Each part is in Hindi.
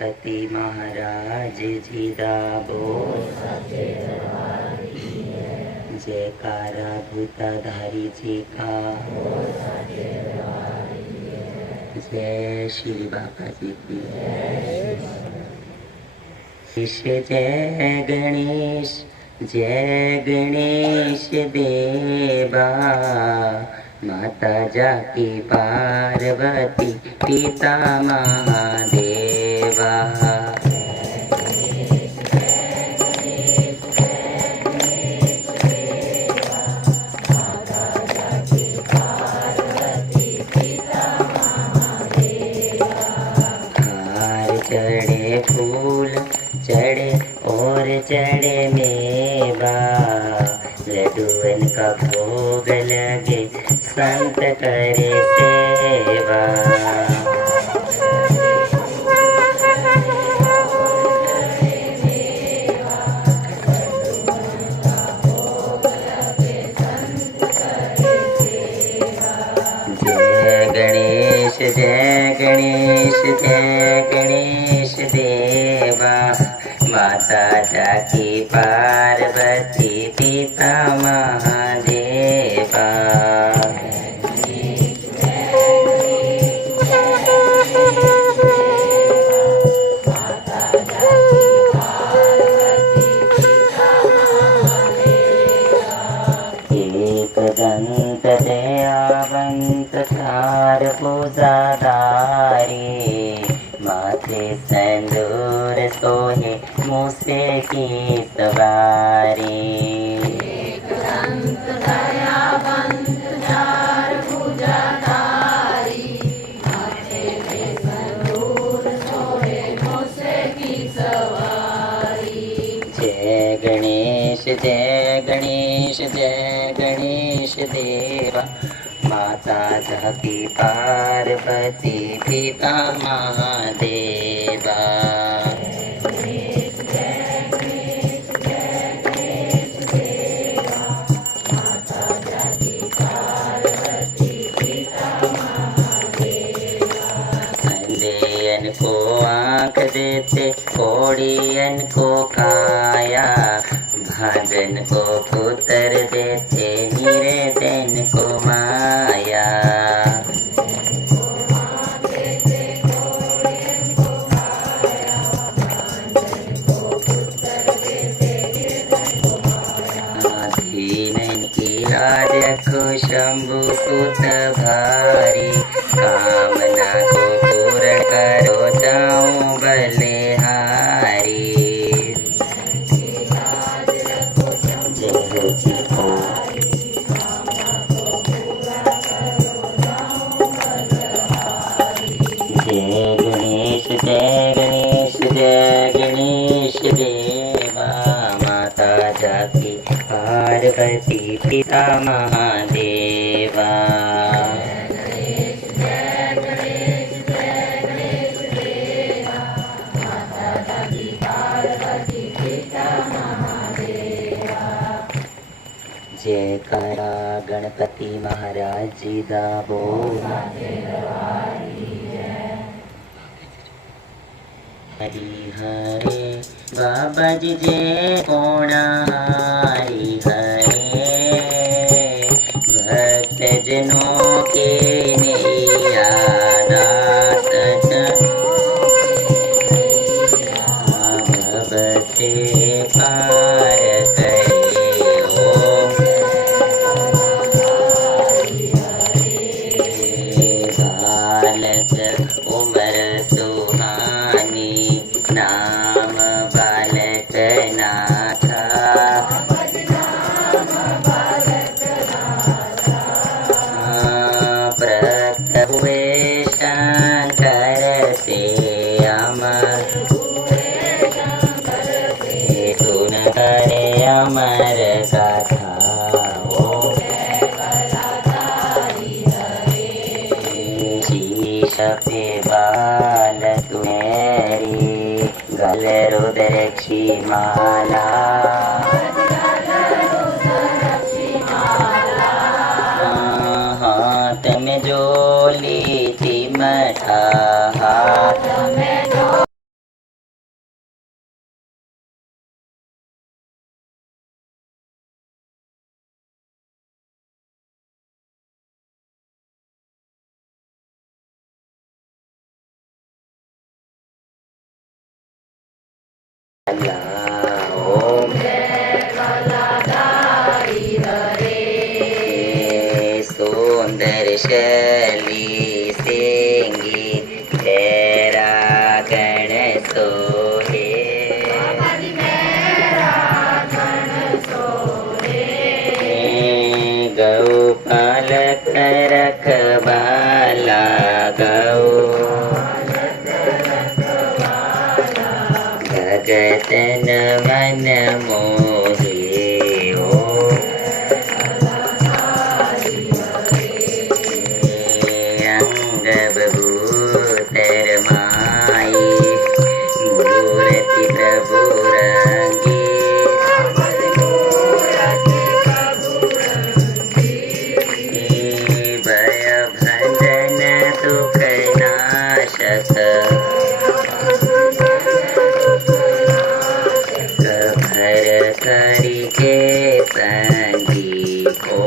गणपति महाराज जी दा बोल। जयकारा भूताधारी जी का। जय श्री बाबा जी की। जय गणेश देवा। माता जाकी पार्वती पिता महादेवा। चढ़े फूल चढ़े और चढ़े मेवा। लड्डूअन का भोग लगे संत करे सेवा। जय गणेश देवा। माता जाकी पार्वती पिता महादेवा। एक दंत दयावंत चार भुजाधारी। माथे संदूर सोहे मूसे की सवारी। एक दंत दयावंत चार भुजाधारी। माथे पे संदूर सोहे मूसे की सवारी। जय गणेश देवा। माता जाकी पार्वती पिता महादेवा। अंधेयन को आँख देते कोड़ियन को काया। भाजन को पुत्र देते निरतन को माया। दीनन की रखो शंभु सुत भारी। कामना को पूर्ण करो जाऊं बलिहारी। जय गणेश देवा। माता जाकी पार्वती पिता महादेवा। जयकारा गणपति महाराज जी दा बोल। हरि हरे बाबा जी जय कोणा। हरि हरे भक्त जनों के नैया दास भव से पार करे। ओम बालक उमर सुहानी। नाम बालक नाथा। प्रकट हुए शंकर से अमर। सुन करे अमर कथा। शीश पे बाल तुम्हारी। गल रुद्राक्षी माला। हाथ में जो ली थी मठा। हाथ में ओम सुंदर शैली सिंगी तेरा गण सोहे गौ पालक रखवाला गौ भगतन मन मोहे ओ अंग बबूतर माई मूर्ति प्रभु रंगी भय भंजन दुख नाशक भर करी के संगी को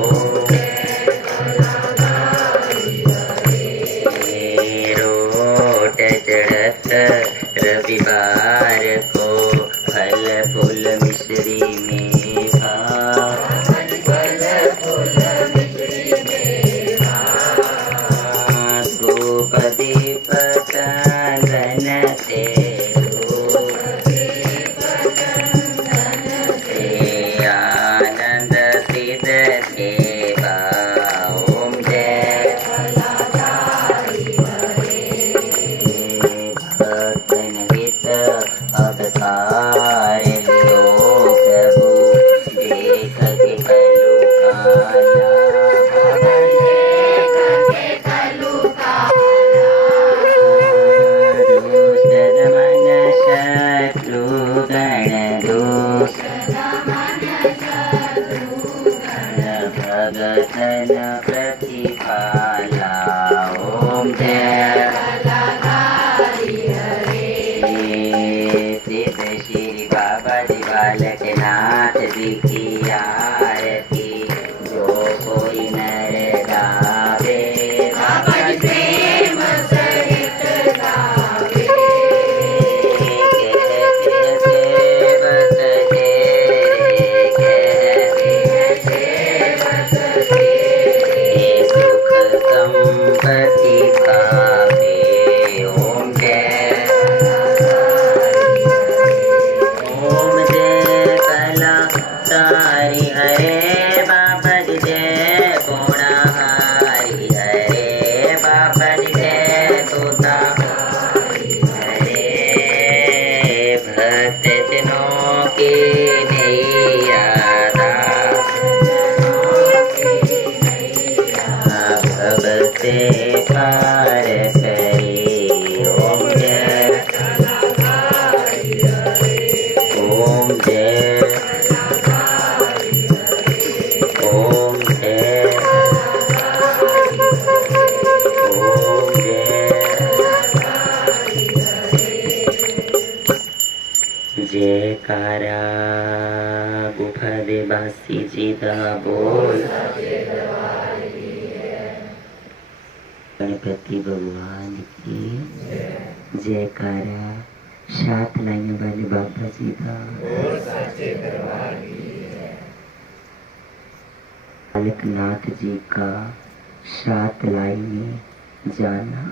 रोट चढ़त रविवार को फल फूल मिश्री में धूप दीप चंदन से आनंद सिद्ध सेवा ओम जय भक्तन हित अवतार लियो प्रभु देख के दुष्ट मन शत्रु गण दोष भगतन प्रतिपाला ओम जय सिद्ध श्री बाबा जी बालक नाथ जी की आरती जो कोई नर गावे बाबा जी प्रेम सहित गावे कहते सेवक तेरे कहते सुख संपत्ति पावे ओम जय कला तारी हरे बाबा जी जय पूर्णाहारी हरे बाबा जी जय तोता हरे भक्त जनों की नैया भव से पार करे ओम जय ओम जय ओम जय ओम जय जयकारा गुफा देवासी जी दा बोल गणपति भगवान की जयकारा साथ लाने वाले बाबा जी का बालकनाथ जी का साथ लाइने जाना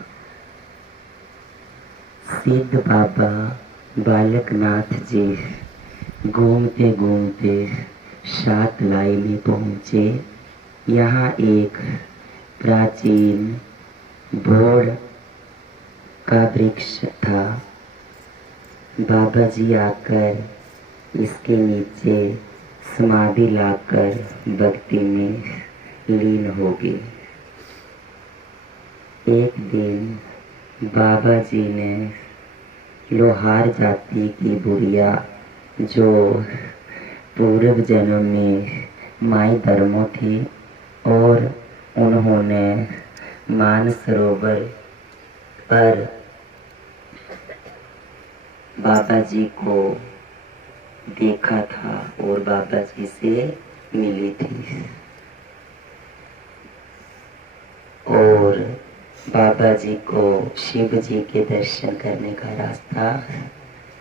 सिद्ध बाबा बालकनाथ जी घूमते घूमते सात लाई में पहुँचे। यहाँ एक प्राचीन बोड़ का वृक्ष था। बाबा जी आकर इसके नीचे समाधि लाकर भक्ति में लीन हो गए। एक दिन बाबा जी ने लोहार जाति की बुढ़िया जो पूर्व जन्म में माई धर्मों थी और उन्होंने मानसरोवर पर बाबा जी को देखा था और बाबा जी से मिली थी और बाबा जी को शिव जी के दर्शन करने का रास्ता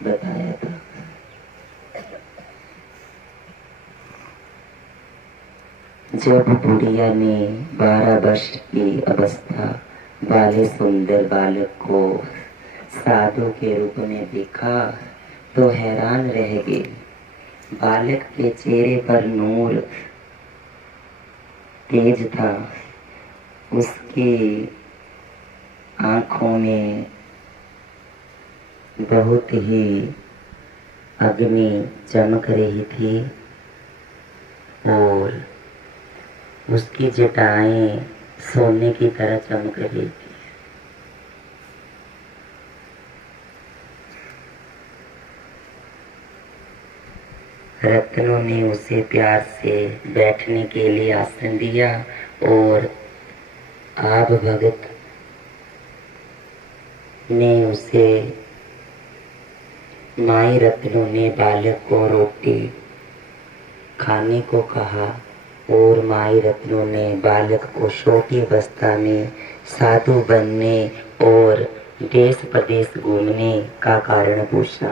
बताया था। जब बुढ़िया ने 12 वर्ष की अवस्था वाले सुंदर बालक को साधु के रूप में देखा तो हैरान रह गई। बालक के चेहरे पर नूर तेज था, उसकी आंखों में बहुत ही अग्नि चमक रही थी और उसकी जटाएं सोने की तरह चमक रही थी। रत्नों ने उसे प्यार से बैठने के लिए आसन दिया और आप भगत ने उसे माई रत्नों ने बालक को रोटी खाने को कहा और माई रत्नों ने बालक को छोटी अवस्था में साधु बनने और देश प्रदेश घूमने का कारण पूछा।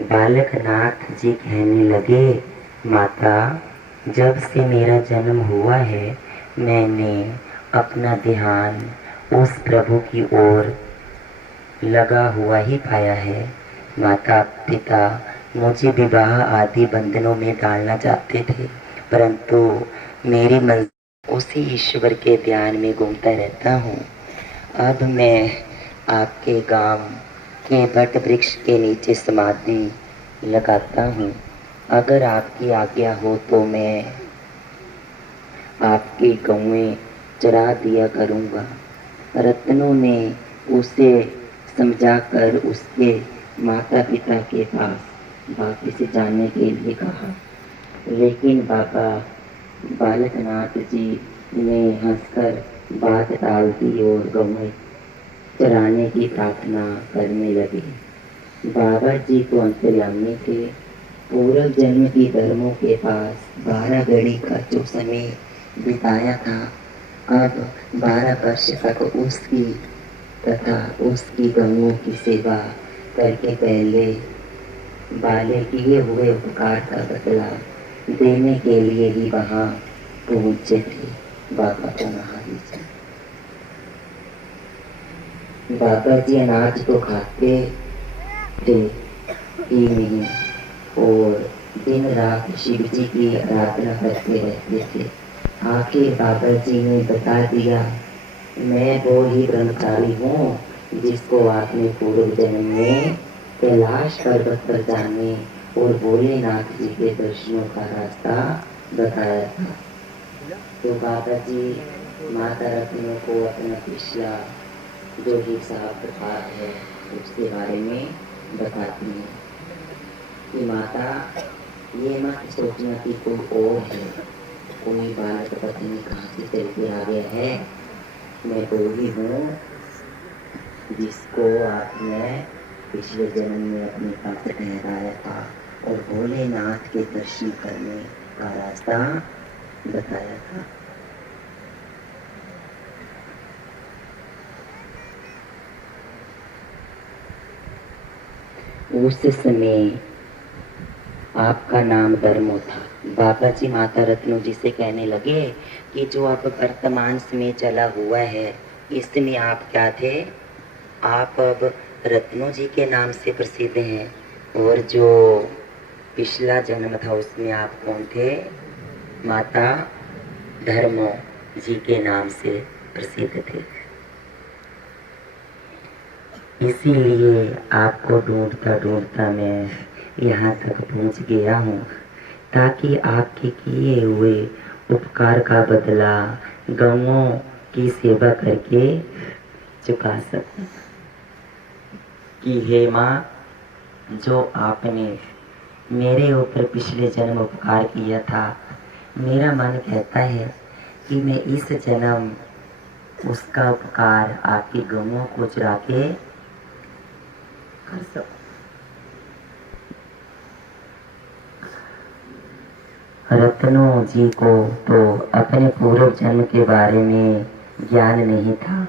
बालक नाथ जी कहने लगे, माता, जब से मेरा जन्म हुआ है मैंने अपना ध्यान उस प्रभु की ओर लगा हुआ ही पाया है। माता पिता मुझे विवाह आदि बंधनों में डालना चाहते थे, परंतु मेरी मंजिल उसी ईश्वर के ध्यान में घूमता रहता हूँ। अब मैं आपके गांव के वट वृक्ष के नीचे समाधि लगाता हूँ। अगर आपकी आज्ञा हो तो मैं आपकी गौएं चरा दिया करूँगा। रत्नों ने उसे समझाकर उसके माता पिता के पास वापस जाने के लिए कहा, लेकिन बाबा बालकनाथ जी ने हंसकर बात टाल दी और गौएं चराने की प्रार्थना करने लगे। बाबा जी को अंतर्यामी थे। पूर्व जन्म की धर्मों के पास 12 घड़ी का जो समय बिताया था, अब 12 वर्ष तक उसकी तथा उसकी गौओं की सेवा करके पहले वाले किए हुए उपकार का बदला देने के लिए ही वहाँ पहुँचे थे। बाबा को महावीर बाबा जी अनाज तो खाते थे ही नहीं और दिन रात शिव जी की आराधना करते रहते थे। आखिर बाबा जी ने बता दिया, मैं वो ही ब्रह्मचारी हूँ जिसको आपने पूर्व जन्म में कैलाश पर्वत पर जाने और भोलेनाथ जी के दर्शनों का रास्ता बताया था। तो बाबा जी माता रत्नों को अपना पिछला जो हिसाब किताब है उसके बारे में बताती हैं कि माता, ये मत सोचना कि कोई और है, कोई बालक पत्नी कहाँ से चल के आ गया है। मैं वो ही हूँ जिसको आपने पिछले जन्म में अपने पास ठहराया था और भोलेनाथ के दर्शन करने का रास्ता बताया था। उस समय आपका नाम धर्मो था। बाबा जी माता रत्नों जी से कहने लगे कि जो अब वर्तमान समय चला हुआ है इसमें आप क्या थे? आप अब रत्नों जी के नाम से प्रसिद्ध हैं और जो पिछला जन्म था उसमें आप कौन थे? माता धर्मो जी के नाम से प्रसिद्ध थे। इसीलिए आपको ढूंढता ढूंढता मैं यहाँ तक पहुँच गया हूँ ताकि आपके किए हुए उपकार का बदला गौओं की सेवा करके चुका सकूं। कि हे माँ, जो आपने मेरे ऊपर पिछले जन्म उपकार किया था, मेरा मन कहता है कि मैं इस जन्म उसका उपकार आपकी गौओं को चुरा के कर सकूं। रत्नों जी को तो अपने पूर्व जन्म के बारे में ज्ञान नहीं था।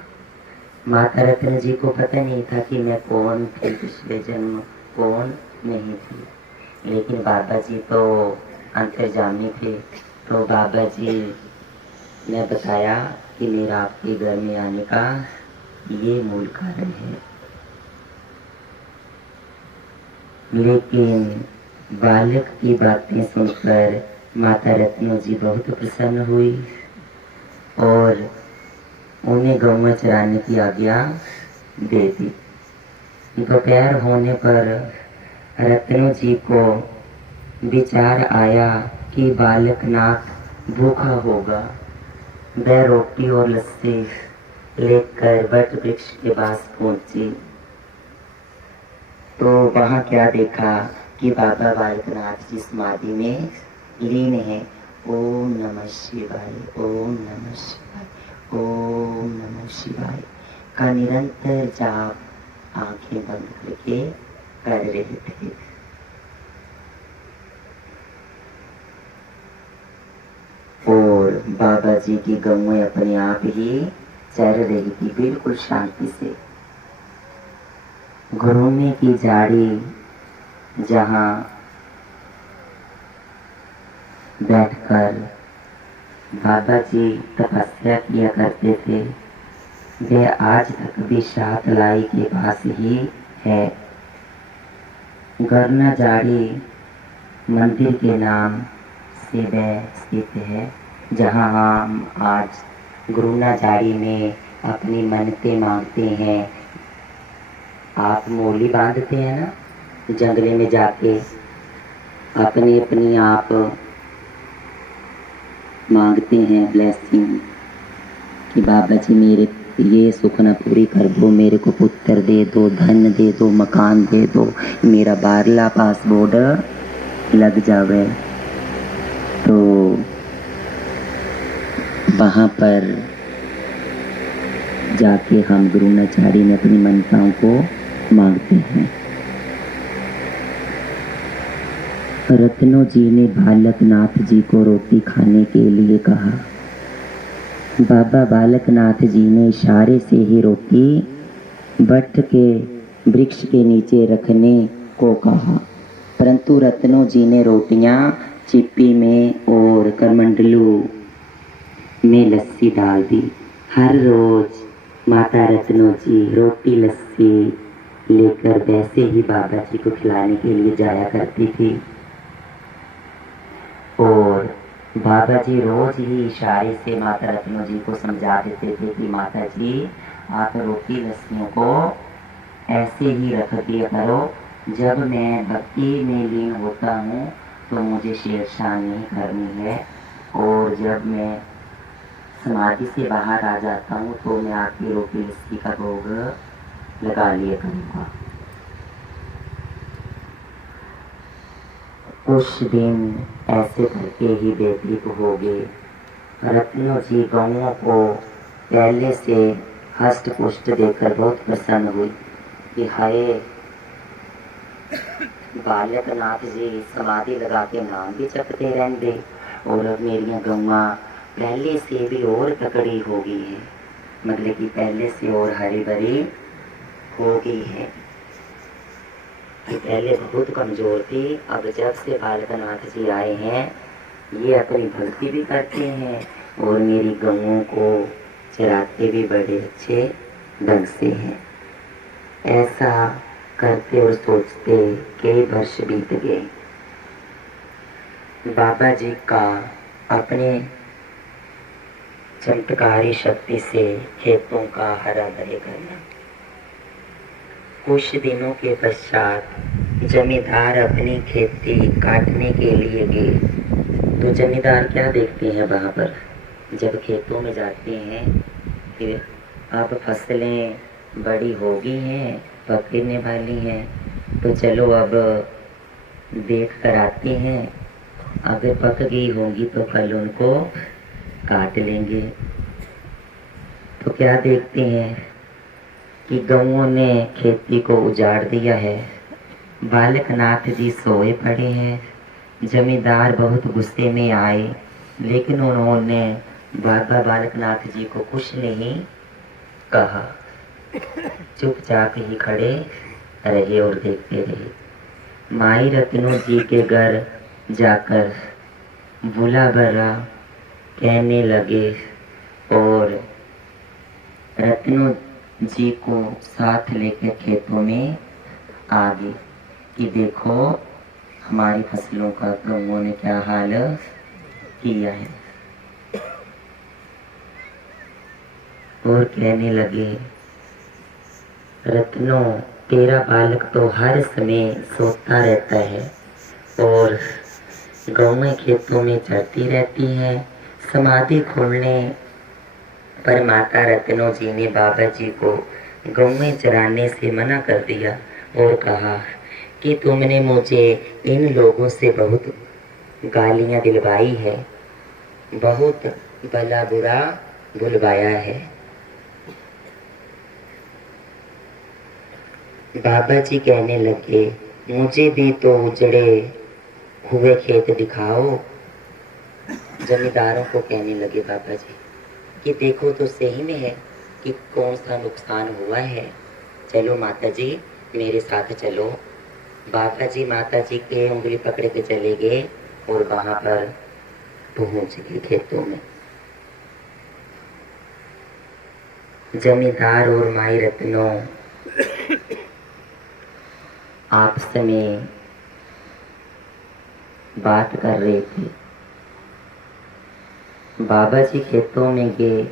माता रत्न जी को पता नहीं था कि मैं कौन थे, पिछले जन्म कौन नहीं थी। लेकिन बाबा जी तो अंतर्जामी थे, तो बाबा जी ने बताया कि मेरा आपके घर में आने का ये मूल कारण है। लेकिन बालक की बातें सुनकर माता रत्नो जी बहुत प्रसन्न हुई और उन्हें गौवा चराने की आज्ञा दे दी। दोपहर होने पर रत्नो जी को विचार आया कि बालकनाथ भूखा होगा। वह रोटी और लस्सी लेकर वट वृक्ष के पास पहुंची तो वहां क्या देखा कि बाबा बालकनाथ जी समाधि में लीन है। ओम नमः शिवाय, ओम नमः शिवाय, ओम नमः शिवाय का निरंतर जाप आंखें बंद करके कर रहे थे। और बाबा जी की गौएं अपने आप ही चर रही थी बिल्कुल शांति से। घरों की झाड़ी जहाँ बैठकर बाबा जी तपस्या किया करते थे वे आज तक भी सातलाई के पास ही है। गरना झाड़ी मंदिर के नाम से वह स्थित है, जहाँ हम आज गुरुना झाड़ी में अपनी मन्नतें मांगते हैं। आप मोली बांधते हैं ना जंगले में जाके, अपनी अपनी आप मांगते हैं ब्लेसिंग कि बाबा जी मेरे ये सुखना पूरी कर दो, मेरे को पुत्र दे दो, धन दे दो, मकान दे दो, मेरा बारला पासपोर्ट लग जावे। तो वहाँ पर जाके हम गुरुनाचार्य में अपनी मनताओं को मांगते हैं। रत्नो जी ने बालकनाथ जी को रोटी खाने के लिए कहा। बाबा बालकनाथ जी ने इशारे से ही रोटी बट के वृक्ष के नीचे रखने को कहा, परंतु रत्नो जी ने रोटियां चिप्पी में और करमंडलू में लस्सी डाल दी। हर रोज माता रत्नो जी रोटी लस्सी लेकर वैसे ही बाबा जी को खिलाने के लिए जाया करती थी। और बाबा जी रोज ही इशारे से माता रत्नो जी को समझा देते थे कि माता जी आप रोटी लस्सियों को ऐसे ही रख दिया करो, जब मैं भक्ति में लीन होता हूँ तो मुझे छेड़छाड़ नहीं करनी है, और जब मैं समाधि से बाहर आ जाता हूँ तो मैं आपकी रोटी लस्सी का भोग लगा लिया करूँगा। कुछ दिन ऐसे करके ही व्यतीत हो गए। रत्नो जी गौओं को पहले से हष्ट पुष्ट देखकर बहुत प्रसन्न हुई कि हाय बालकनाथ जी समाधि लगा के नाम भी जपते रहेंगे और अब मेरियां गौआ पहले से भी और तकड़ी हो गई है, मतलब कि पहले से और हरी भरी हो गई है। कि पहले बहुत कमजोर थी, अब जब से बालकनाथ जी आए हैं ये अपनी भक्ति भी करते हैं और मेरी गौओं को चराते भी बड़े अच्छे ढंग से हैं। ऐसा करते और सोचते कई वर्ष बीत गए। बाबा जी का अपने चमत्कारी शक्ति से खेतों का हरा भरे करना। कुछ दिनों के पश्चात जमींदार अपनी खेती काटने के लिए गए। तो जमींदार क्या देखते हैं वहाँ पर जब खेतों में जाते हैं कि अब फसलें बड़ी हो गई हैं, पकने वाली हैं, तो चलो अब देख कर आते हैं, अगर पक गई होंगी तो कल उनको काट लेंगे। तो क्या देखते हैं कि गौओं ने खेती को उजाड़ दिया है। बालकनाथ जी सोए पड़े हैं। जमींदार बहुत गुस्से में आए, लेकिन उन्होंने बाबा बालकनाथ जी को कुछ नहीं कहा, चुपचाप ही खड़े रहे और देखते रहे। माई रत्नो जी के घर जाकर भोला भरा कहने लगे और रत्नों जी को साथ लेकर खेतों में आ गए कि देखो हमारी फसलों का गौओं ने क्या हाल किया है। और कहने लगे, रत्नों तेरा बालक तो हर समय सोता रहता है और गौएं खेतों में चरती रहती हैं। समाधि खोलने पर माता रत्नों जी ने बाबा जी को गौएं चराने से मना कर दिया और कहा कि तुमने मुझे इन लोगों से बहुत गालियां दिलवाई है, बहुत भला बुरा बुलवाया है। बाबा जी कहने लगे, मुझे भी तो उजड़े हुए खेत दिखाओ। जमींदारों को कहने लगे बाबा जी कि देखो तो सही में है कि कौन सा नुकसान हुआ है। चलो माता जी मेरे साथ चलो। बाबा जी माता जी के उंगली पकड़ के चले गए और वहां पर पहुंच गए खेतों में। जमींदार और माई रत्नों आपस में बात कर रहे थे। बाबा जी खेतों में गए,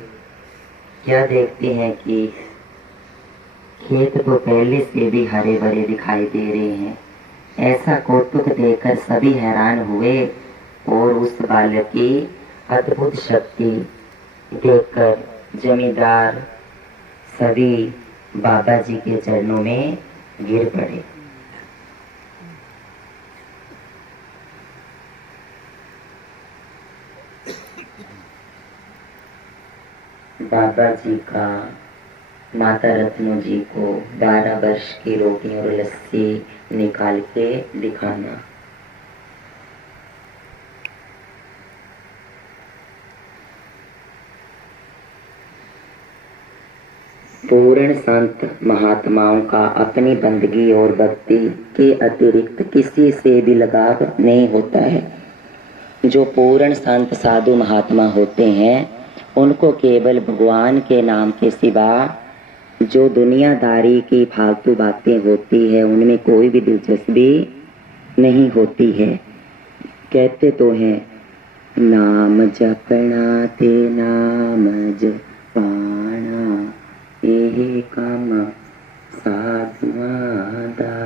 क्या देखते हैं कि खेत तो पहले से भी हरे भरे दिखाई दे रहे हैं। ऐसा कौतुक देखकर सभी हैरान हुए और उस बालक की अद्भुत शक्ति देखकर जमींदार सभी बाबा जी के चरणों में गिर पड़े। बाबा जी का माता रत्नों जी को 12 वर्ष की रोटी और लस्सी निकाल के दिखाना। पूर्ण संत महात्माओं का अपनी बंदगी और भक्ति के अतिरिक्त किसी से भी लगाव नहीं होता है। जो पूर्ण संत साधु महात्मा होते हैं उनको केवल भगवान के नाम के सिवा जो दुनियादारी की फालतू बातें होती है उनमें कोई भी दिलचस्पी नहीं होती है। कहते तो हैं, नाम जपना ते नाम जपाना यही काम साधुआं दा।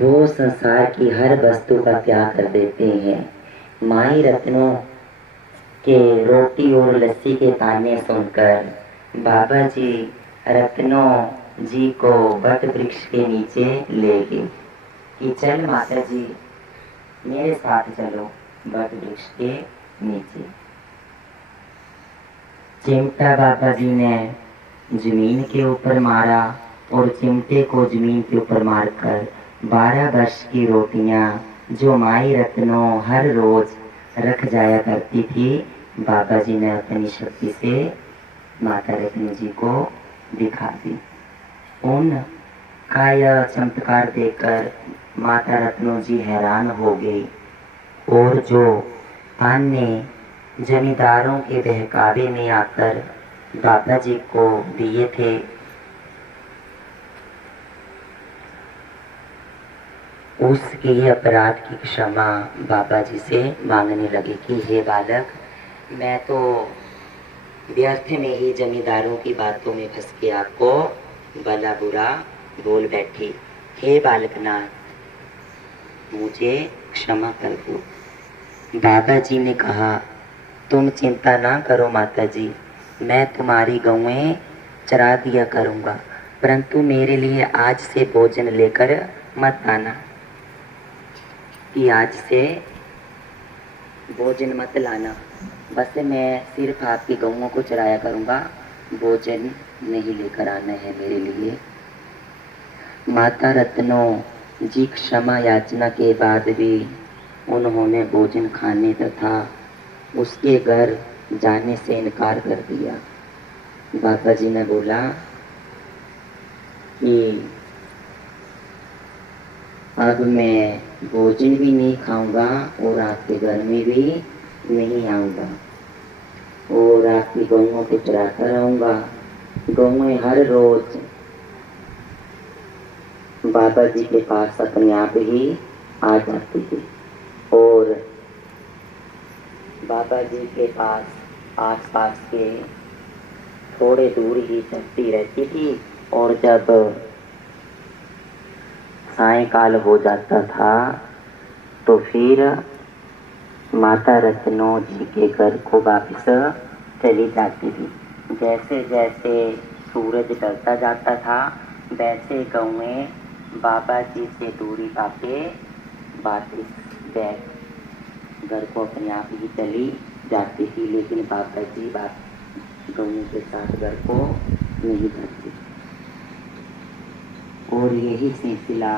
वो संसार की हर वस्तु का त्याग कर देते हैं। माई रत्नों के रोटी और लस्सी के ताने सुनकर बाबा जी रत्नों जी को वट वृक्ष के नीचे ले गए कि चल माता जी मेरे साथ चलो वट वृक्ष के नीचे। चिमटा बाबा जी ने जमीन के ऊपर मारा और चिमटे को जमीन के ऊपर मारकर 12 वर्ष की रोटियां जो माई रत्नों हर रोज रख जाया करती थी, बाबा जी ने अपनी शक्ति से माता रत्नों जी को दिखा दी। उनका यह चमत्कार देखकर माता रत्नों जी हैरान हो गई और जो ताने जमींदारों के बहकावे में आकर बाबा जी को दिए थे उसके अपराध की क्षमा बाबा जी से मांगने लगे कि हे बालक, मैं तो व्यर्थ में ही जमींदारों की बातों में फंस के आपको भला बुरा बोल बैठी। हे बालकनाथ, मुझे क्षमा कर दो। बाबा जी ने कहा, तुम चिंता ना करो माता जी, मैं तुम्हारी गौएं चरा दिया करूँगा, परंतु मेरे लिए आज से भोजन लेकर मत आना। कि आज से भोजन मत लाना, बस मैं सिर्फ आपकी गौओं को चराया करूँगा, भोजन नहीं लेकर आना है मेरे लिए। माता रत्नों जी क्षमा याचना के बाद भी उन्होंने भोजन खाने तथा उसके घर जाने से इनकार कर दिया। बाबा जी ने बोला कि अब मैं भोजन भी नहीं खाऊंगा और आपके घर में भी नहीं आऊंगा और आपकी गौओं को चराता रहूंगा। गौएं हर रोज बाबा जी के पास अपने आप ही आ जाती थी और बाबा जी के पास आसपास के थोड़े दूर ही चलती रहती थी और जब सायंकाल हो जाता था तो फिर माता रत्नो जी के घर को वापस चली जाती थी। जैसे जैसे सूरज ढलता जाता था वैसे गौएं बाबा जी से दूरी पाके वापस घर को अपने आप ही चली जाती थी, लेकिन बाबा जी गौओं के साथ घर को नहीं जाती। और यही सिलसिला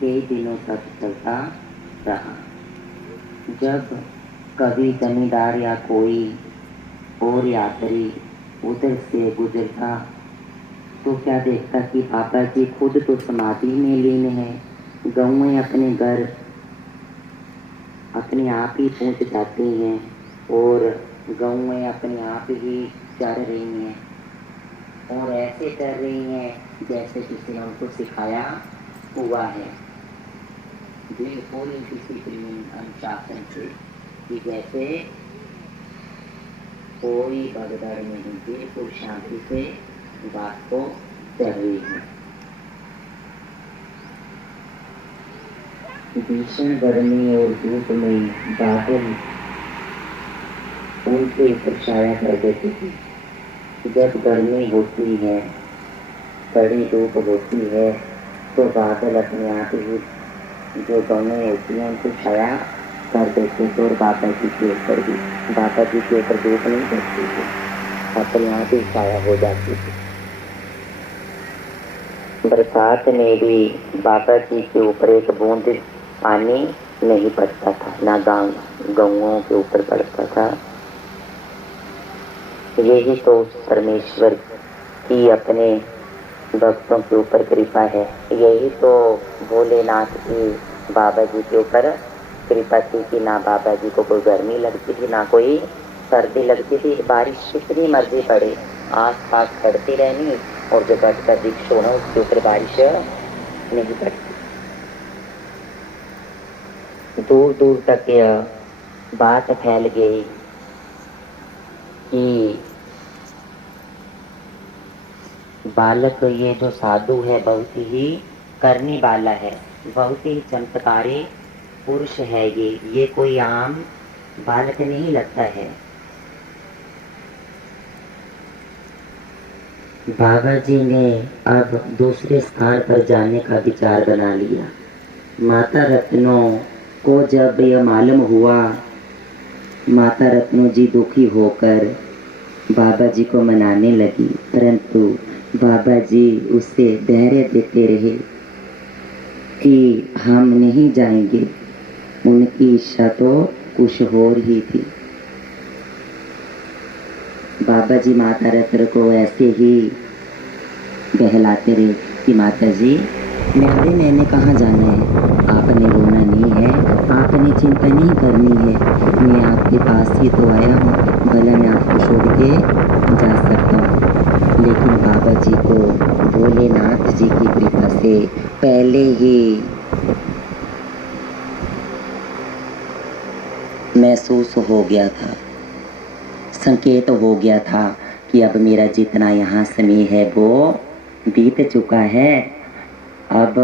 कई दिनों तक चलता रहा। जब कभी जमींदार या कोई और यात्री उधर से गुजरता तो क्या देखता कि बाबा जी खुद तो समाधि में लीन है, गौएं अपने घर अपने आप ही पहुंच जाती हैं और गौएं अपने आप ही चर रही हैं और ऐसे कर रही हैं जैसे किसी ने उनको सिखाया हुआ है, बिल्कुल डिसिप्लिन अनुशासन से, कि जैसे कोई भगदड़ नहीं, बिल्कुल शांति से बात को कर रही है। भीषण गर्मी और धूप में बादल उनके ऊपर छाया कर देती थी। जब गर्मी होती है, कड़ी धूप होती है तो बादल अपने आप ही जो गौएं होती हैं उनको छाया कर देते थे और बाबा जी के ऊपर भी, बाबा जी के ऊपर धूप नहीं पड़ती थी, अपने आप ही छाया हो जाती थी। बरसात में भी बाबा जी के ऊपर एक बूंद पानी नहीं पड़ता था, ना गौओं के ऊपर पड़ता था। यही तो परमेश्वर की अपने भक्तों के ऊपर कृपा है। यही तो भोलेनाथ की बाबा जी के ऊपर कृपा थी कि ना बाबा जी को कोई गर्मी लगती थी, ना कोई सर्दी लगती थी। बारिश कितनी मर्जी पड़े, आस पास पड़ती रहनी और जो गट का वृक्ष होना उसके ऊपर बारिश नहीं पड़ती। दूर दूर तक यह बात फैल गई कि बालक ये जो साधु है बहुत ही करने वाला है, बहुत ही चमत्कारी पुरुष है, ये कोई आम बालक नहीं लगता है। बाबा जी ने अब दूसरे स्थान पर जाने का विचार बना लिया। माता रत्नों को जब यह मालूम हुआ, माता रत्नो जी दुखी होकर बाबा जी को मनाने लगी, परंतु बाबा जी उसे धैर्य देते रहे कि हम नहीं जाएंगे। उनकी इच्छा तो कुछ और ही थी। बाबा जी माता रत्न को ऐसे ही बहलाते रहे कि माता जी मैंने कहाँ जाना है, आपने रोना नहीं है, आपने चिंता नहीं करनी है, मैं आपके पास ही तो आया हूँ, भला मैं आपको छोड़ के जा सकता हूँ। लेकिन बाबा जी को भोलेनाथ जी की कृपा से पहले ही महसूस हो गया था, संकेत हो गया था कि अब मेरा जितना यहाँ समय है वो बीत चुका है। अब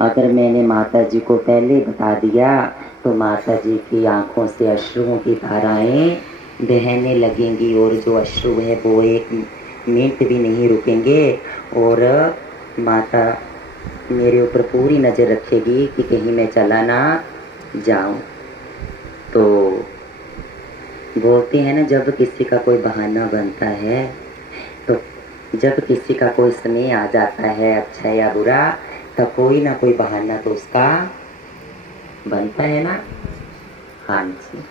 अगर मैंने माता जी को पहले बता दिया तो माता जी की आंखों से अश्रुओं की धाराएं बहने लगेंगी और जो अश्रु है वो एक मिनट भी नहीं रुकेंगे और माता मेरे ऊपर पूरी नज़र रखेगी कि कहीं मैं चला ना जाऊं। तो बोलते हैं ना, जब किसी का कोई बहाना बनता है, तो जब किसी का कोई समय आ जाता है अच्छा या बुरा, तो कोई ना कोई बहाना तो उसका बनता है ना। हाँ जी,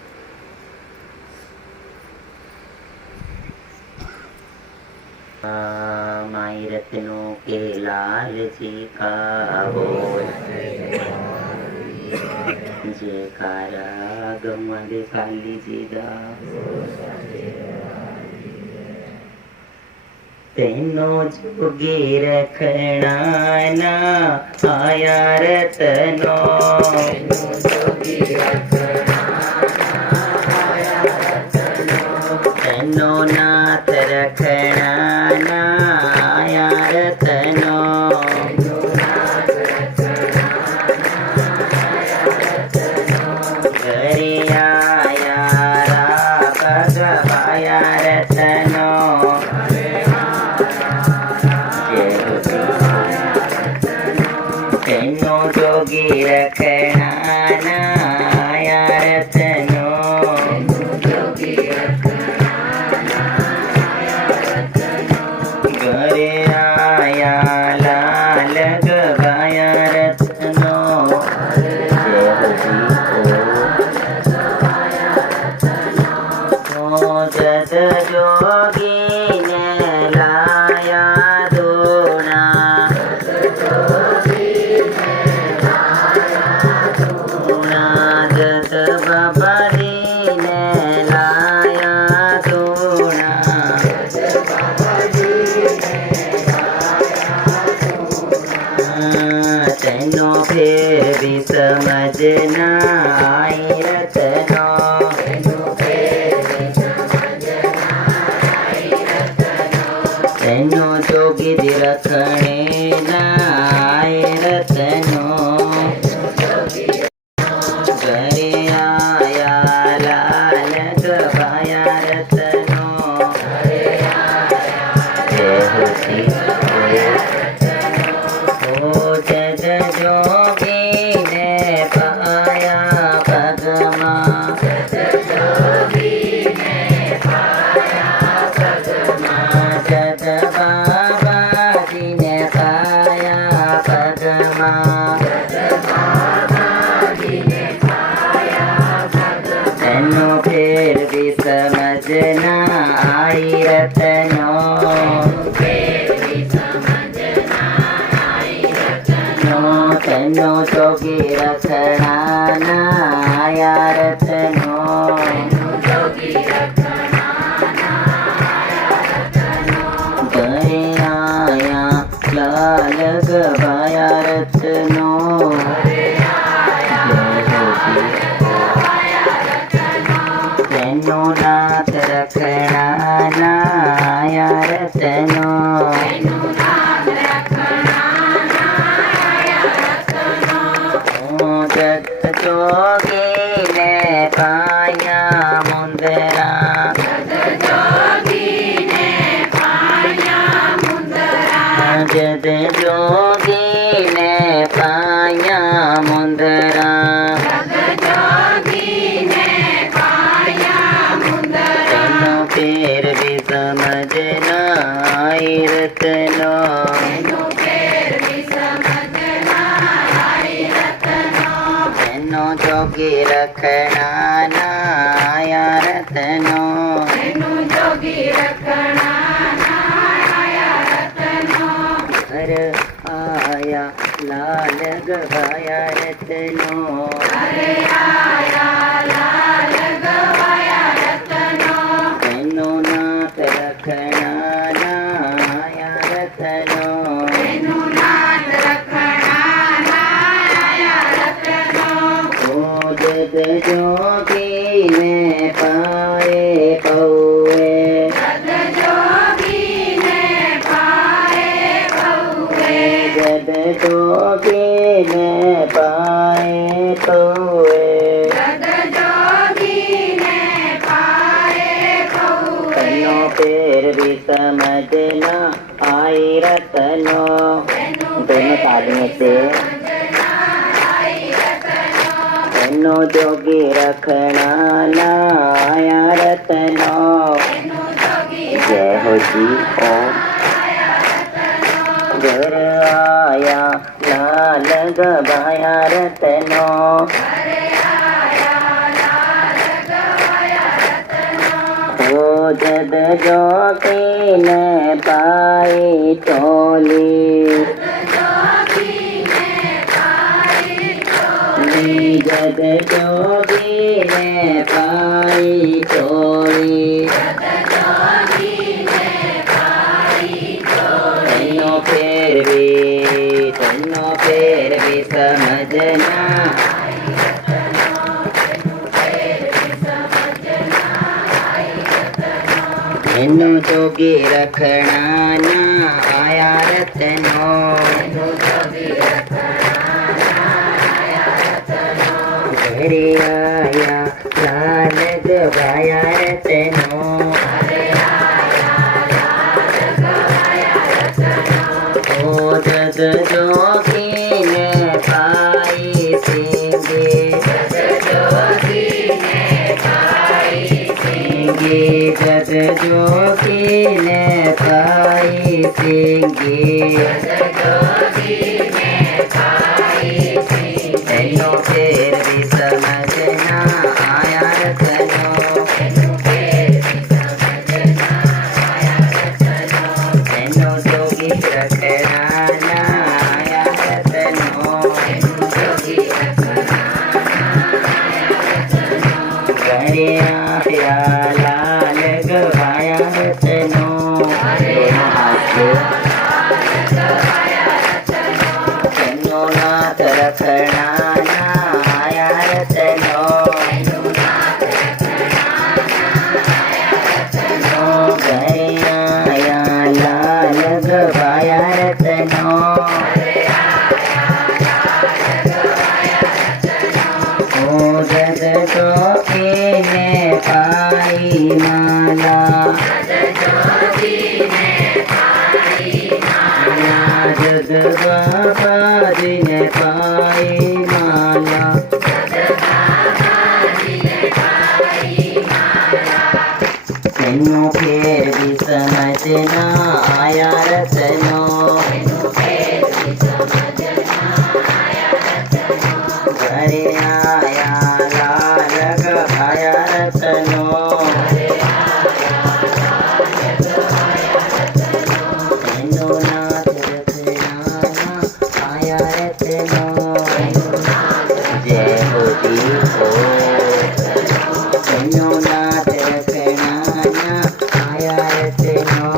माई रत्नों के लाल जी का बोल जयकारा गमद काली जी दा तेनो जोगी रखना ना आया रतनो तेनो नाथ रखना ना आया रतनो घरे आया रा भगवाया रतनो तेनो जोगी रखना ना आया रतनो घरे आया लाल गवाया रतनो जय हो जद जोगी ने लाया दोना जद बाबा जी ने लाया दोना तेनो फिर भी समझना आई रतनो तेनो जोगी दी रखने ना आए रतनो घरे आया लाल गवाया रतनो जय हो श्री ओ जग जोगी ने पाया पगमा जग बाबा जी ने पाया पगमा तेनो फिर भी समझना आई रतनो तेनो जोगी रखना ना आया रतनो घरे आया लाल गवाया रतनो तेनो नाथ रखना ना आया रतनो जग जोगी ने पाया मुंदरा जग जोगी ने पाया मुंदरा तेनो फिर भी समझना आई रतनो तेनो जोगी रखना ना आया रतनो घर आया लाल गवाया रतनो तेनो नाथ रखना ना आया रतनो ओ जग जोगी ने पाए पौए जग जोगी ने पाए पौए तेनो फिर भी समझना आई रतनो दोनों आदमी से तेनो जोगी रखना ना आया रतनो जय हो जी ओम घर आया लाल गवाया रतनो ओ जद जोगी ने पाई टोली, जद जोगी ने पाई टोली, तन्नो फिर भी समझना, मैनू जोगी रखना ना आया रतनो, घरे आया लाल गवाया रतनो, ओ जग जोगी ने पाई सिंगे, जग जोगी ने पाई सिंगे, तैनो फिर भी समझना आया रतनो, तैनो जोगी रखना ना आया रतनो, घरे आया लाल गवाया रतनो, दोनों हाथ से तन्नो नाथ रखना ना आया रतनो, घरे आया लाल गवाया रतनो, ओ जग जोगी ने पाई माला, जग बाबा जी ने पाई माला, तैनो फिर भी समझना आया रतनो, घरे आया लाल गवाया रतनो, तैनो नाथ रखना ना आया रतनो, जय हो जी हो, तैनो नाथ रखना ना आया रतनो,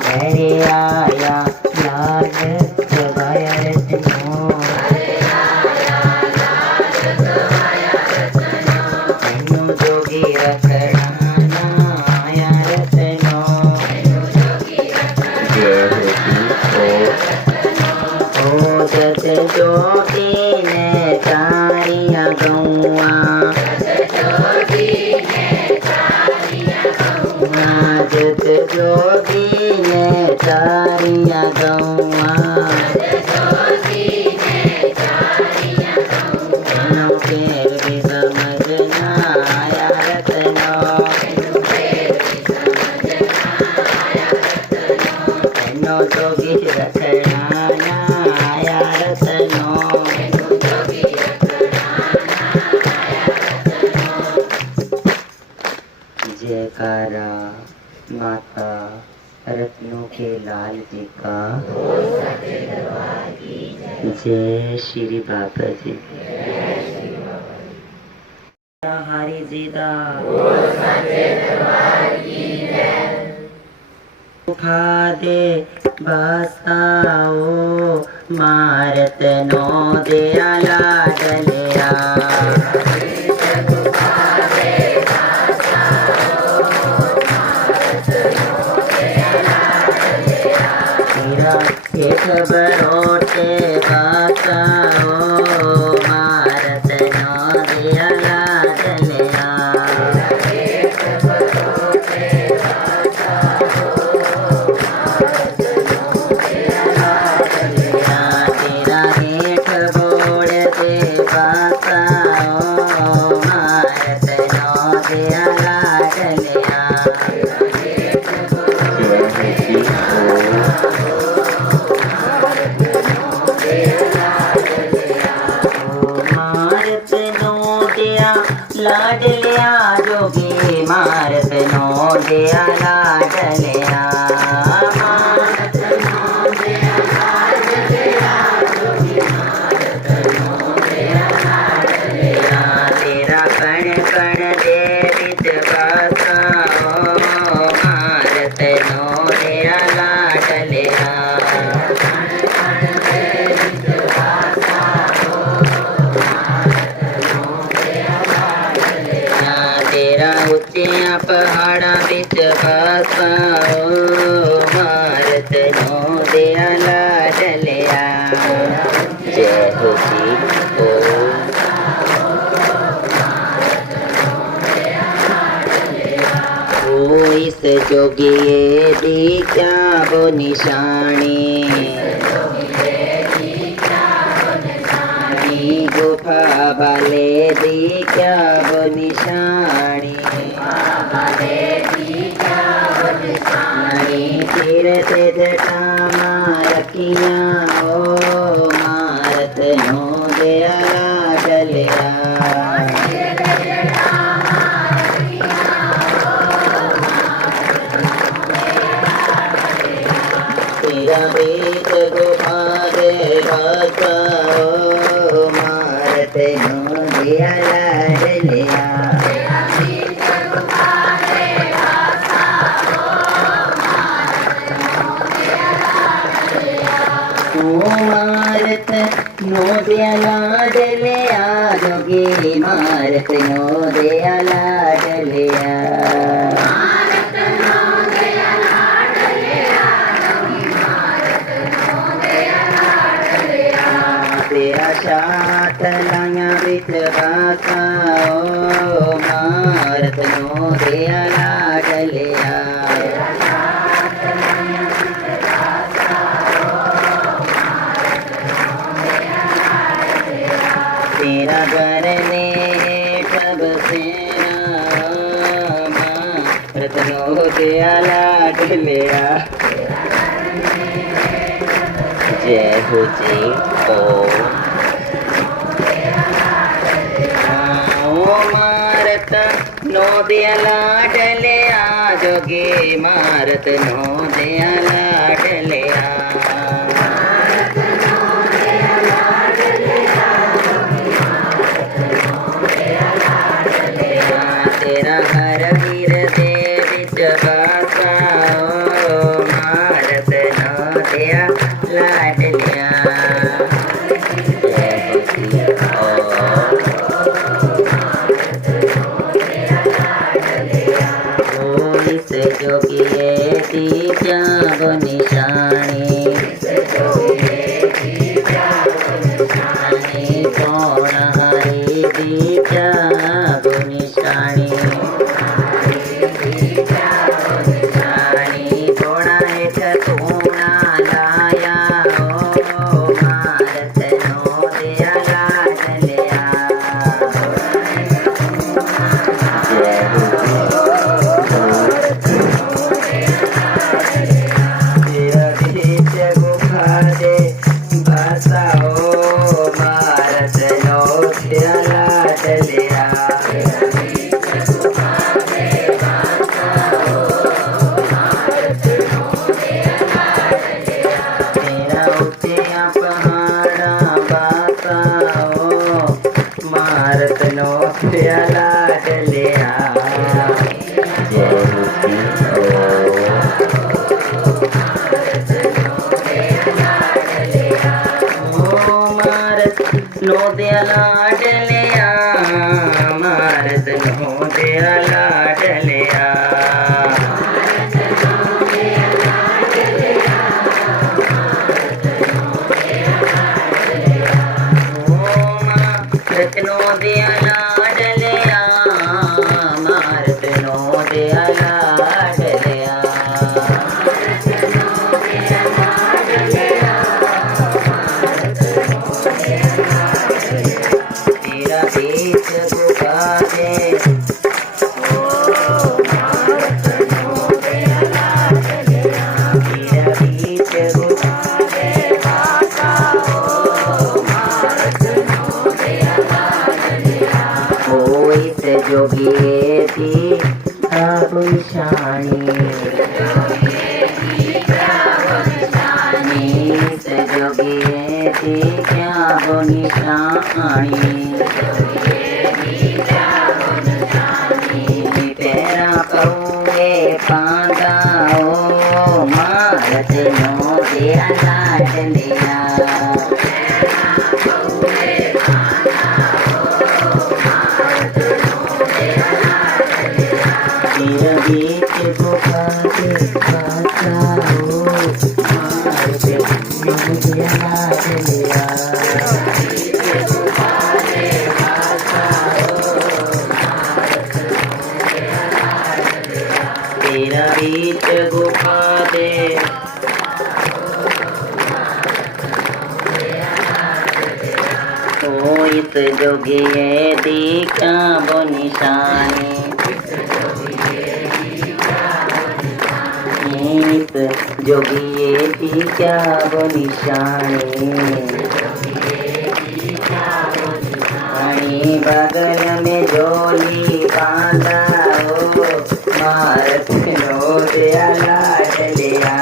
घरे आया लाल गवाया रतनो, तैनो जोगी रखना ना आया रतनो, जय हो, ओ जग जोगी ने तारिया गौआ, जग जोगी ने तारिया गौआ, तैनो फिर भी समझना आया रतनो, तैनो जोगी रखना ना आया रतनो, जयकारा माता रत्नों के लाल जी का, जय श्री बाबा जी, हरी जी दा उठा दे बसाओ मारत नो दया लाडलिया, एक बरोटे बसाओ मारत नो दया लाडलिया, तेरा हेठ बोड़ दे बसाओ मारत नो दया लाडलिया, दिया लाडलिया तेरा कण कण दे विच वासा मारत नो दिया लाडलिया तेरा ऊंचिया पहाड़ा बिच वासा मारत नो दिया लाडलिया जय हो जी ओ इस जोगिए दी क्या वो निशानी गुफा वाले दी क्या वो निशानी तीरथ जटा मारकिया ओ मारत नो दया लाडलिया तेरा वेद गुफा दे बासा मारत नो दिया लाडलिया मारत नो दिया लाडलिया जोगी मारत नो दिया लाडलिया तेरा साथ लाया बिच बासा मारत नो दिया लाडलिया तेरा घर ने सब सेना मारत नो दिया लाडलिया जय हो जी ओ मारत नो दिया लाडलिया जोगी मारत नो दिया लाडलिया तेरा हर वीर दे विच बासा मारत नो दिया लाडलिया जोगिए दी क्या निशानी कौन हरी दी क्या निशानी थोड़ा एक तूना लाया ओ मारत नो दिया लाडलिया तेरा बीच गुफा दे भाषा ओ मारत नो दिया लाडलिया तेरा ऊंचिया पहाड़ा बासा ओ मारत नो दिया लाडलिया जय हो जी ओ मारत नो दिया लाडलिया मारत नो दिया लाडलिया मारत नो दिया लाडलिया मारत नो दिया लाडलिया नीत जोगिए थी क्या वो निशानी तेरा पौए पांदा ओ मारत नो दिया लाड लिया तेरा बीच गुफा के पासाओ मारत नो दिया लाड लिया तेरा बीच गुफा दे इत जोगिए दीका वो निशानी इत जोगिए दीका वो निशानी बगल में झोली बांधा हो मारत नो दिया लाड लिया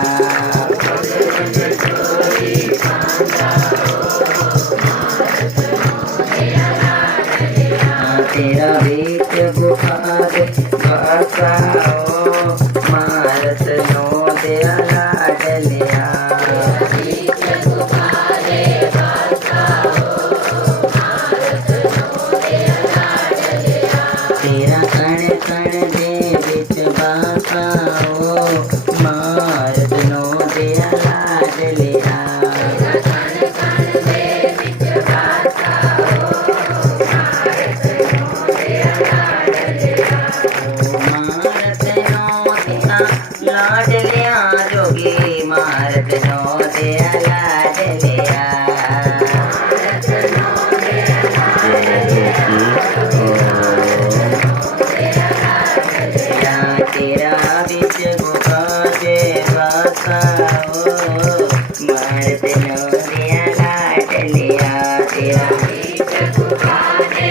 तेरा बीच गुफा दे बसाओ मारत नो दिया लाड लिया तेरा कण कण दे बिच बसाओ मारत नो दिया लाड लिया लाड लिया जोगी मारत नो दिया लाड लिया तेरा बीच गुफा दे बसाओ मारत नो दिया लाड लिया तेरा बीच गुफा दे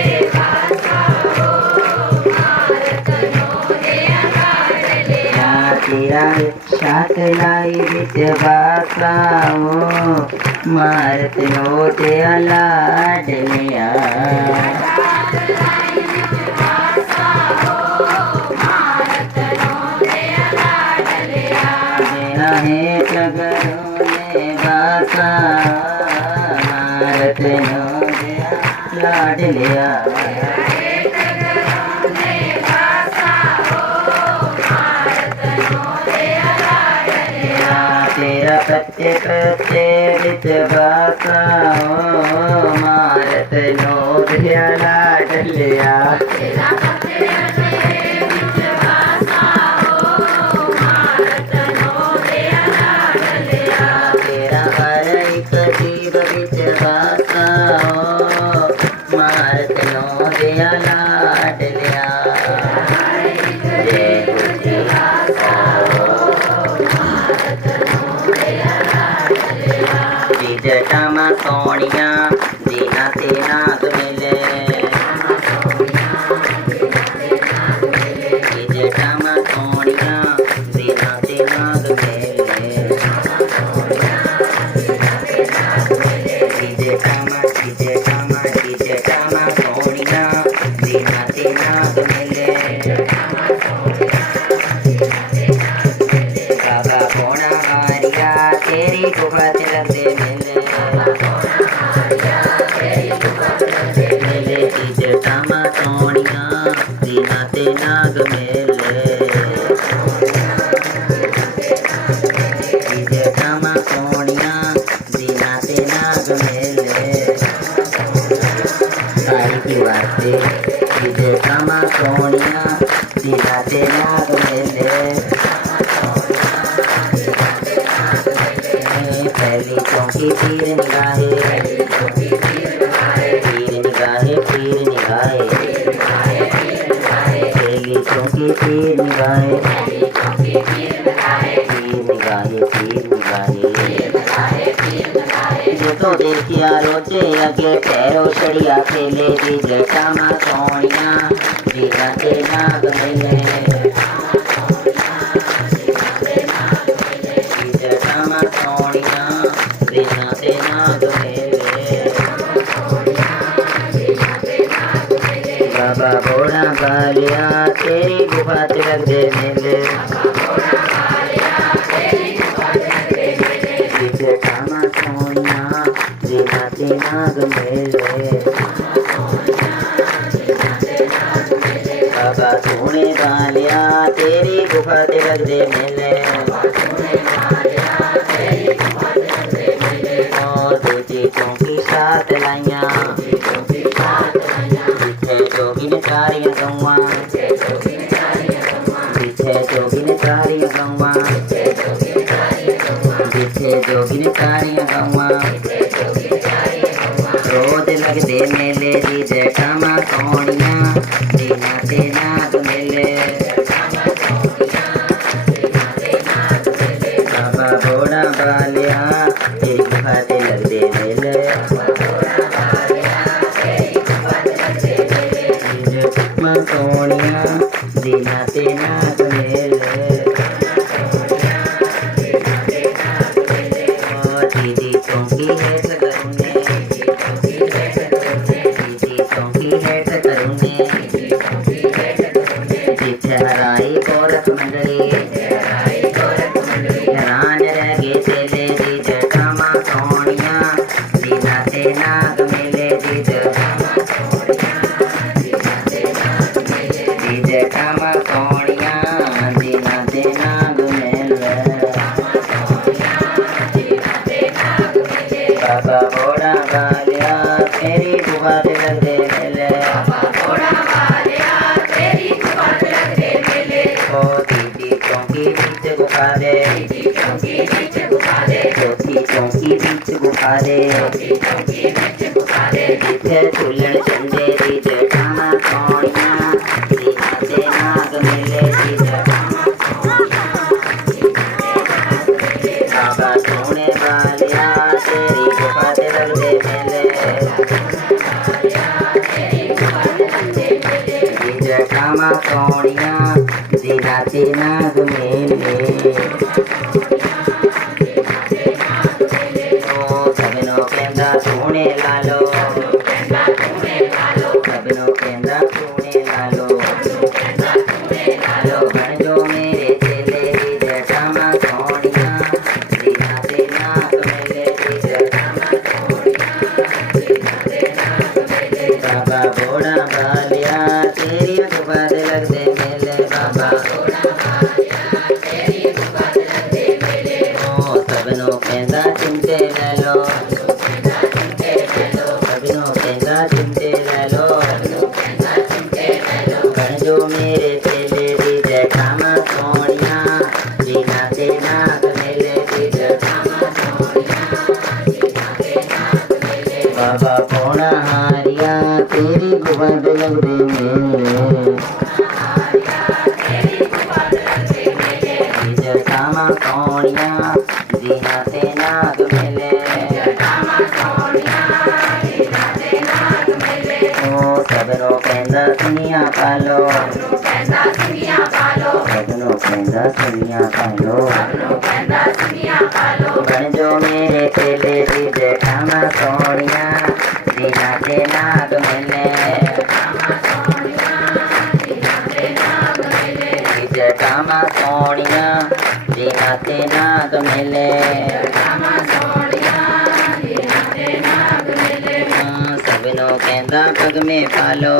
तेरा शाक लाई बिच बसाओ मारत नो दिया लाड लिया तेरा है टगरों ने बसा मारत नो दिया लाड लिया तेरा पत्ते पत्ते बिच बसाओ मारत नो दिया लाड लिया तेरा हर एक जीव बिच बसाओ मारत नो दिया लाड लिया जटामा सोनिया दीना तेना मिले जटामा सोनिया दीना तेना मिले जटामा सोनिया दीना तेना मिले बाबा कोना हारिया तेरी गुफा तिलक दे मिले जटामा सोनिया दीना तेना मिले जटामा सोनिया दीना तेना मिले सारी की वास्ते जटामा सोनिया दीना तेना मिले पहली चौकी तीर निगाहे तीर निगाहे पहली चौकी तीर निगाहे जो तो दिल किया रोचे अगे पैरों छड़िया खेले दी जटामा सोनिया दीना ते नाग मिले लगदे मेले जिथे ठामा सोनिया जीना ते नाग मेले बाबा सोने वालिया तेरी गुफा ते लगदे मेले दूजी चौंकी साथ लाइया जिथे जोगिन सारियां गौवां जिथे जोगिन सारियां गौवां जिथे जोगिन सारियां गौवां रोज लगदे मेले जी जेठामा सोनिया दीना ते नाग मेले बाबा बोड़ा बालिया तेरी गुफा ते लगदे मेले जेठामा सोनिया दीना ते नाग मेले दीदी चौंकी हेठ करूने दीदी चौंकी हेठ करूने जिथे हराई गोरख मंडली हैरान रह गए चेले जी जेठामा सोनिया दीना ते नाग मेले जी जेठामा सोनिया दीना ते नाग मेले बाबा बोड़ा बालिया तेरी गुफा ते लगदे मेले ओ दीदी चौंकी बीच गुफा दे चौथी चौंकी बीच गुफा दे जिथे झूलन चंदे दी जेठामा सोनिया दीना ते नाग मेले जी जेठामा बाबा सोने वालिया तेरी गुफा ते लगदे मेले जी जेठामा सोनिया दीना ते नाग मेले ओ सबनो कहंदा सोने लालो सबनो कहंदा सोने लालो बन जो मेरे चेले जी जेठामा सोनिया दीना ते नाग मेले जी जेठामा बाबा बोड़ा बालिया तेरी गुफा ते लगदे मेले बाबा ओ सबनो कहंदा चिमटे ले लो सबनो कहंदा चिमटे ले लो बन जो मेरे चेले जी जेठामा सोनिया दीना ते नाग मेले जी जेठामा बाबा पौड़ा हारिया तेरी गुफा ते लगदे मेले जी जेठामा सोनिया दीना ते नाग मेले ओ सबनो कहंदा सुनिया पालो सबनो कहंदा सुनिया पालो बन जो मेरे चेले जी जेठामा सोनिया दीना ते नाग मेले जी जेठामा सोनिया दीना ते नाग मेले सबनो कहंदा पग में पालो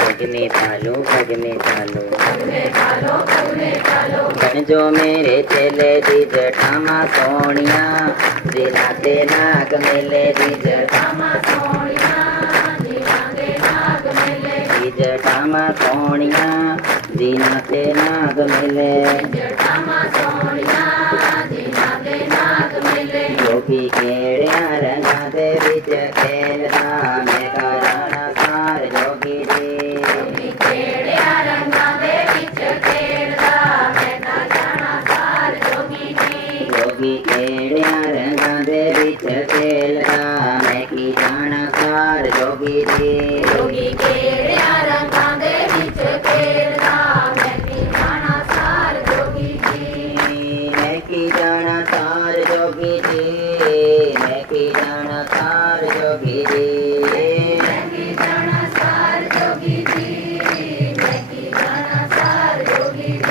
पग में पालो बन जो मेरे चेले जी जेठामा सोनिया दीना ते नाग मेले जी जेठामा सोनिया दीना ते नाग मेले जोगी केड़िया रंगा दे विच खेलदा मैं कराना सार जोगी जी जोगी केड़िया रंगा दे विच खेलदा मैं कराना सार जोगी जी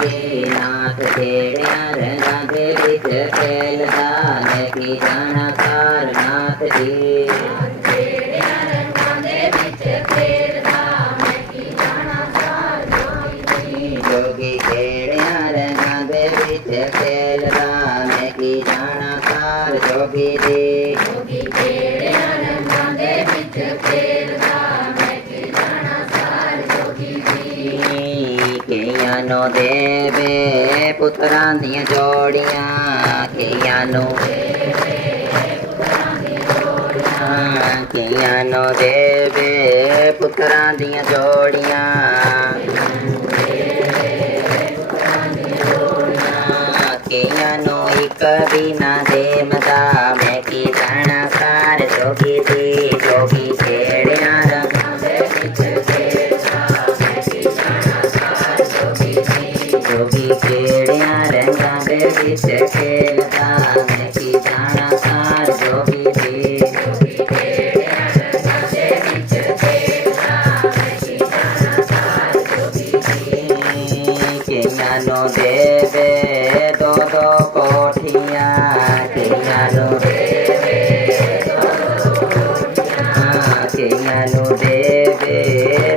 जोगी नाथ खेड़िया रंगा दे विच खेलदा मैं की जाना सार नाथ जी जोगी खेड़िया रंगा दे विच खेलदा मैं की जाना सार जोगी जी कईयां नो देवे पुत्रां दियां जोड़ियां कईयां नो देवे पुत्रां दियां जोड़ियां कईयां नो एक भी ना देमदा मैं की जाना सार जोगी दी जोगी खेड़िया जोगी खेड़िया रंगा दे विच खेलदा मैं की जाना सार जोगी दी कईयां नो देवे दो दो कोठियां कईयां नो देवे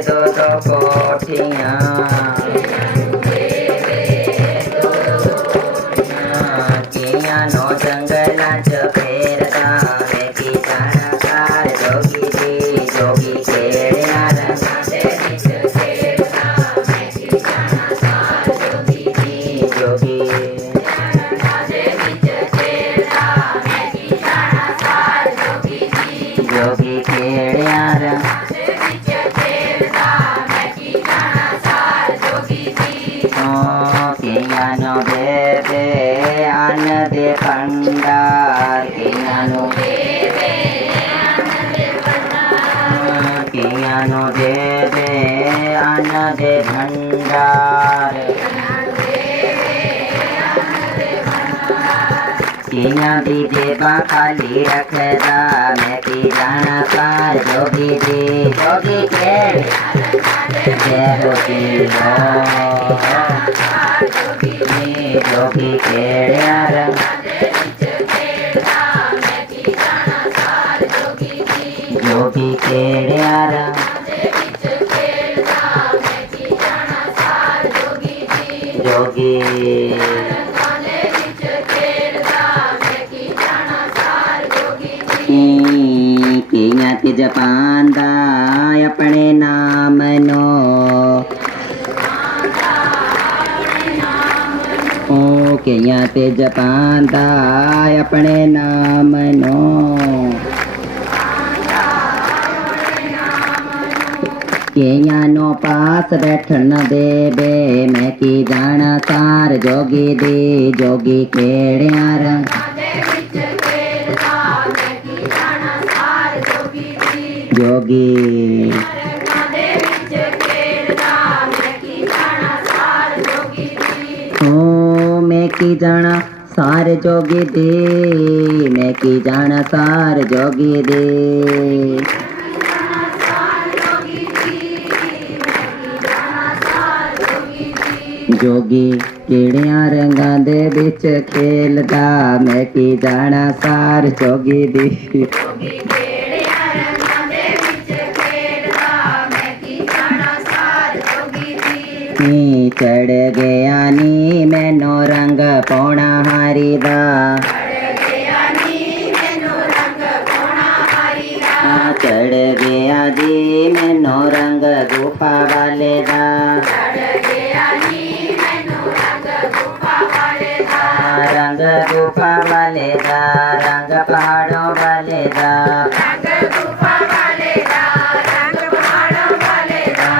दो दो कोठियां कईयां नो जंगलां च फेरदा मैं की जाना सार जोगी दी जोगी खेड़िया रंगा दे विच खेलदा मैं की जाना सार जोगी दी जोगी जोगी खेड़िया कईयां नो देवे अन्न दे भंडार कईयां नो देवे अन्न दे भंडार कईयां दी जेबा खाली रखदा मैं की जाना सार जोगी दी जोगी खेड़िया जोगी खेड़िया जोगी खेड़िया जोगी कईयां ते जपांदा अपने नाम नो कईयां ते जपांदा अपने नाम नो कईयां नो पास बैठन देवे मैं की जाना सार जोगी दी जोगी खेड़िया जोगी मैं की जाना सार जोगी दे मैं की जाना सार जोगी दे जोगी केड़िया रंगा दे विच खेलदा मैं की जाना सार जोगी दी चढ़ गया नी मैनो रंग पौना हारी दा चढ़ गया जी मैनो रंग गुफा वाले दा रंग गुफा वाले दा रंग पहाड़ों वाले दा रंग गुफा वाले दा रंग पहाड़ों वाले दा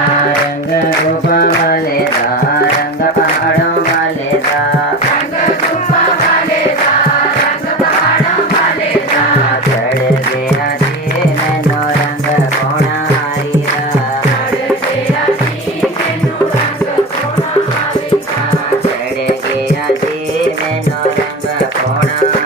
रंग गुफा वाले दा रंग पहाड़ों वाले दा रंग गुफा वाले दा रंग पहाड़ों वाले दा चढ़ गया जी मैनो रंग पौना हारी दा चढ़ गया जी मैनो रंग पौना हारी दा चढ़ गया जी मैनो रंग पौना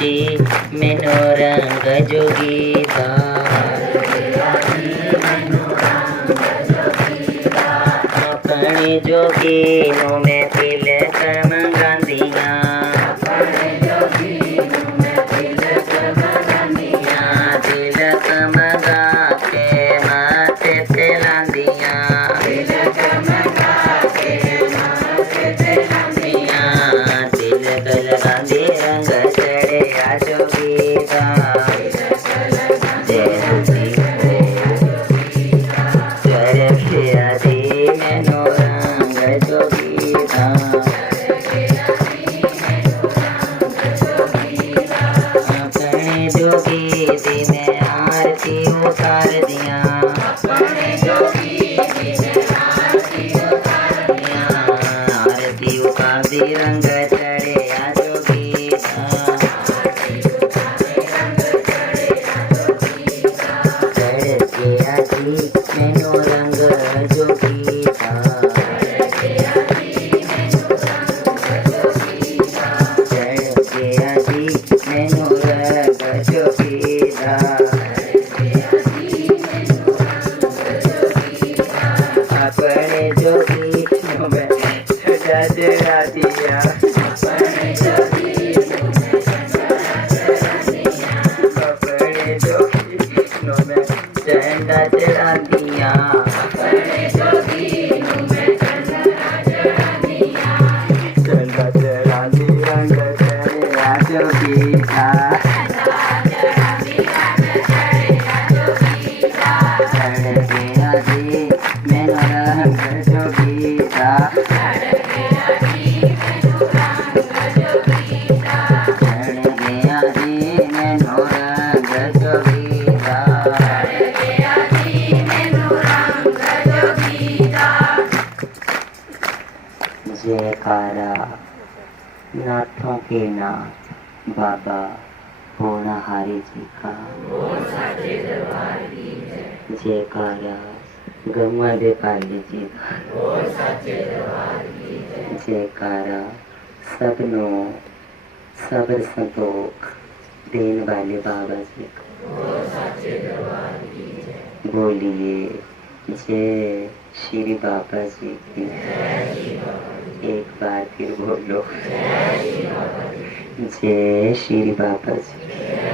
जी मैनू रंग जोगी दा अपने जोगी नू मैं तिलक मंगांदियां तिलक मंगा के माथे ते लांदियां तिलक लगांदी रंग चढ़िया जोगी दा चढ़िया दी मैनू रंग जोगी दा अपने जोगी दी मैं आरती उतार दियां आरती उतार दी रंग चढ़िया जोगी दा चढ़िया दी मैनू रंग जोगी दा चढ़िया दी मैनू रंग जोगी दा अपने जोगी नू मैं सजा चढ़ा दिया अपने जोगी नू मैं झंडा चढ़ा दिया झंडा चढ़ा दी रंग चढ़िया जोगी दा चढ़िया दी मैनू रंग जोगी दा चढ़िया दी मैनू रंग जोगी दा जयकारा नाथों के नाथ बाबा होनहारी जी का जयकारा गौआ दे पाली जी का जयकारा सबनो सबर संतोख देन वाले बाबा जी का बोलिए जय श्री बाबा जी की एक बार फिर बोलो जय श्री बाबा जी।